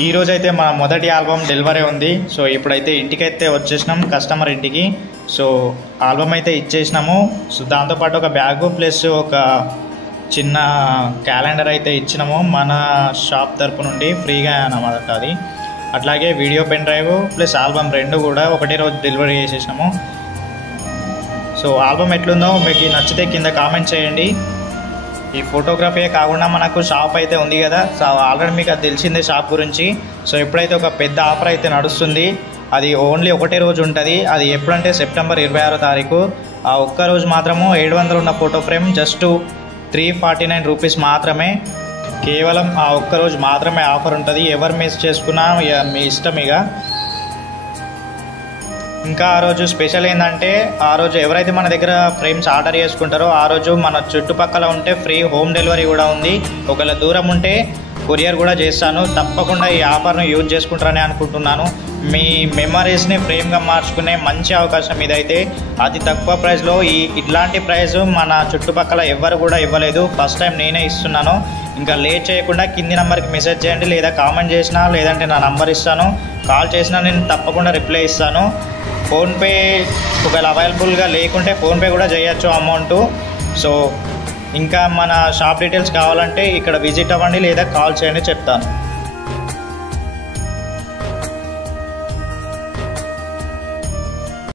ఈ రోజైతే మా మొదటి ఆల్బమ్ డెలివరీ ఉంది. సో ఇప్పుడైతే ఇంటికైతే వచ్చేసినాం, కస్టమర్ ఇంటికి. సో ఆల్బమ్ అయితే ఇచ్చేసినాము. సో దాంతోపాటు ఒక బ్యాగు ప్లస్ ఒక చిన్న క్యాలెండర్ అయితే ఇచ్చినాము మన షాప్ తరపు నుండి ఫ్రీగా అన్నమాట అది. అట్లాగే video pen drive plus album రెండు కూడా ఒకటే రోజు డెలివరీ చేసేసినాము. సో ఆల్బమ్ ఎట్లుందో మీకు నచ్చితే కింద కామెంట్ చేయండి. ఈ ఫోటోగ్రఫీ కాకుండా మనకు షాప్ అయితే ఉంది కదా, సో ఆల్రెడీ మీకు అది తెలిసిందే షాప్ గురించి. సో ఇప్పుడైతే ఒక పెద్ద ఆఫర్ అయితే నడుస్తుంది. అది ఓన్లీ ఒకటే రోజు ఉంటుంది. అది ఎప్పుడంటే సెప్టెంబర్ 26వ తారీఖు. ఆ ఒక్కరోజు మాత్రము 700 ఉన్న ఫోటో ఫ్రేమ్ జస్ట్ 349 రూపీస్ మాత్రమే. కేవలం ఆ ఒక్కరోజు మాత్రమే ఆఫర్ ఉంటుంది. ఎవరు మిస్ చేసుకున్నా మీ ఇష్టం. ఇంకా ఆ రోజు స్పెషల్ ఏంటంటే, ఆ రోజు ఎవరైతే మన దగ్గర ఫ్రేమ్స్ ఆర్డర్ చేసుకుంటారో ఆ రోజు మన చుట్టుపక్కల ఉంటే ఫ్రీ హోమ్ డెలివరీ కూడా ఉంది. ఒకవేళ దూరం ఉంటే కొరియర్ కూడా చేస్తాను. తప్పకుండా ఈ ఆఫర్ను యూజ్ చేసుకుంటారని అనుకుంటున్నాను. మీ మెమరీస్ని ఫ్రేమ్గా మార్చుకునే మంచి అవకాశం ఇదైతే. అతి తక్కువ ప్రైస్లో ఇట్లాంటి ప్రైస్ మన చుట్టుపక్కల ఎవ్వరు కూడా ఇవ్వలేదు. ఫస్ట్ టైం నేనే ఇస్తున్నాను. ఇంకా లేట్ చేయకుండా కింది నెంబర్కి మెసేజ్ చేయండి, లేదా కామెంట్ చేసినా, లేదంటే నా నంబర్ ఇస్తాను, కాల్ చేసినా నేను తప్పకుండా రిప్లై ఇస్తాను. ఫోన్పే ఒకవేళ అవైలబుల్గా లేకుంటే ఫోన్పే కూడా చేయొచ్చు అమౌంట్. సో ఇంకా మన షాప్ డీటెయిల్స్ కావాలంటే ఇక్కడ విజిట్ అవ్వండి, లేదా కాల్ చేయండి, చెప్తాను.